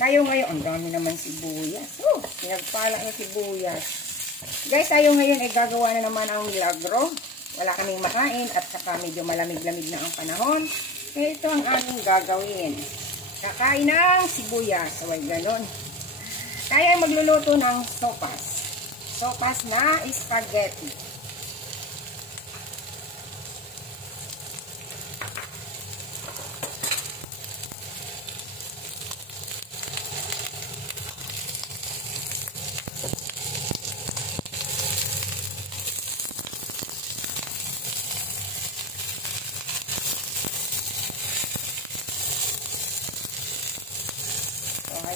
Tayo ngayon, ang dami naman sibuyas. Oh, pinagpala ng sibuyas. Guys, tayo ngayon ay gagawa na naman ang milagro. Wala kaming makain at saka medyo malamig-lamig na ang panahon. Kaya ito ang aming gagawin. Kakain ng sibuyas. So, ay ganon. Tayo ay magluluto ng sopas. Sopas na spaghetti.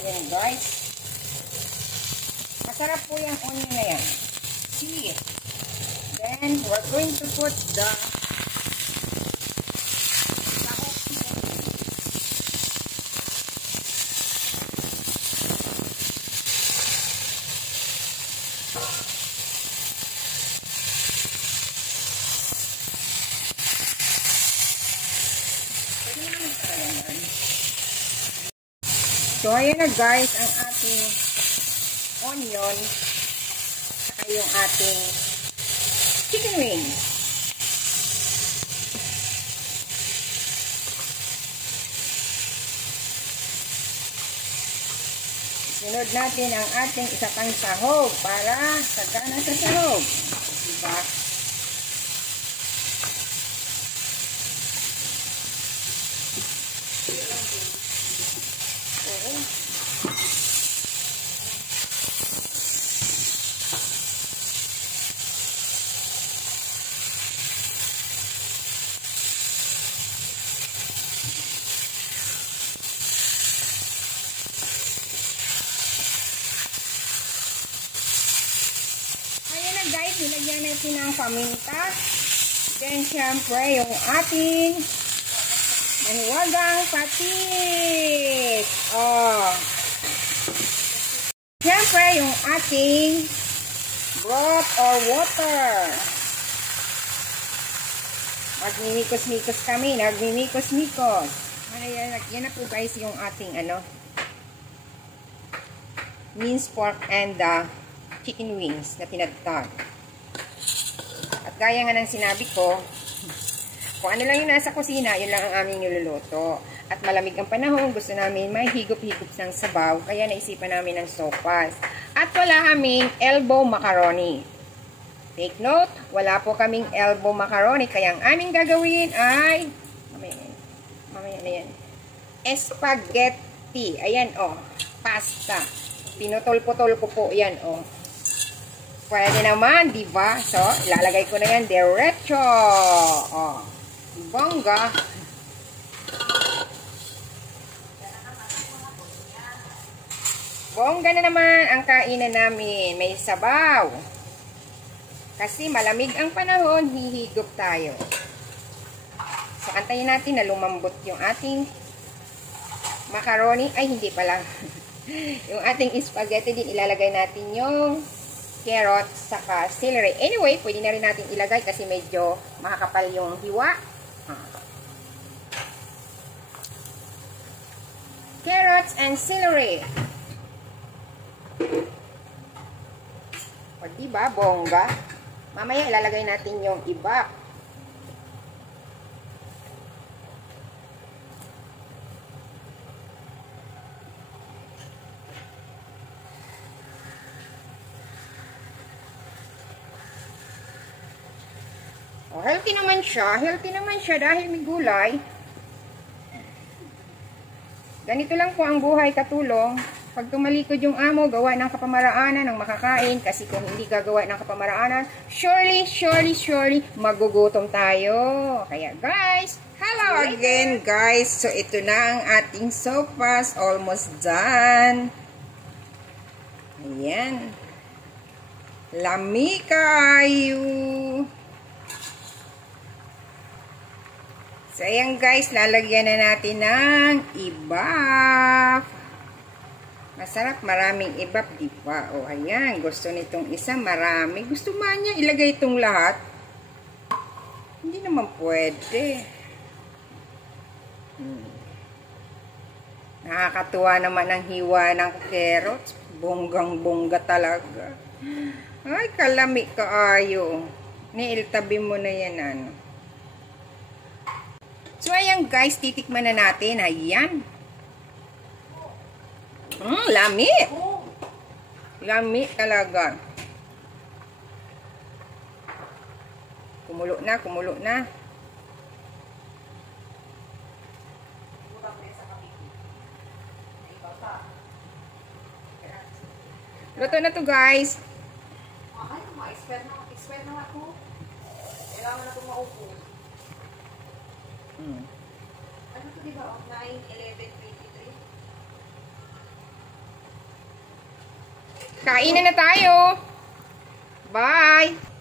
Ayan guys. Masarap po yung onion na yan. See. Then, we're going to put the sahog seasoning. So, ayan na guys, ang ating onion saka yung ating chicken wings. Sunod natin ang ating isa pang sahog para sagana sa sahog. Diba? Guys, nilagyan natin ang paminta. Then, syempre, yung ating maniwagang patis. Oh. Syempre, yung ating broth or water. Magmimikos-mikos kami. Nagmimikos-mikos. Yan na po guys yung ating minced pork and chicken wings na tinadtad. At gaya nga ng sinabi ko, kung ano lang yung nasa kusina, yun lang ang aming niluluto. At malamig ang panahon, gusto namin may higop-higop ng sabaw, kaya naisipan namin ng sopas. At wala kaming elbow macaroni. Take note, wala po kaming elbow macaroni, kaya ang aming gagawin ay, mamaya na yan, spaghetti. Ayan pasta. Pinutol-putol ko po yan Pwede naman, diba? So, ilalagay ko na yan diretso. Bongga. Bongga na naman ang kainan namin. May sabaw. Kasi malamig ang panahon, hihigop tayo. So, antayin natin na lumambot yung ating macaroni. Ay, hindi pala. Yung ating spaghetti din, ilalagay natin yung carrots, saka celery. Anyway, pwede na rin natin ilagay kasi medyo makakapal yung hiwa. Carrots and celery. O, diba, bongga? Mamaya ilalagay natin yung iba. Healthy naman siya. Healthy naman siya dahil may gulay. Ganito lang po ang buhay katulong. Pag tumalikod yung amo, gawa ng kapamaraanan ng makakain. Kasi kung hindi gagawa ng kapamaraanan, surely, magugutom tayo. Kaya guys, hello again guys. So ito na ang ating sopas. Almost done. Ayan. Lami kayo. So, ayan guys, lalagyan na natin ng ibap. Masarap, maraming ibap, di ba? O, ayan, gusto nitong isa, marami. Gusto man niya ilagay itong lahat. Hindi naman pwede. Nakakatuwa naman ang hiwa ng carrots. Bonggang-bongga talaga. Ay, kalami kaayo. Niiltabi mo na yan, ano. So, ayan guys, titikman na natin. Ayan. Lami. Lami talaga. Kumulo na, kumulo na. Luto na to guys. Ay, ma-expert na ako. Kailangan na itong maupo. Ano to, diba? 9, 11, 23. Kainan na tayo. Bye!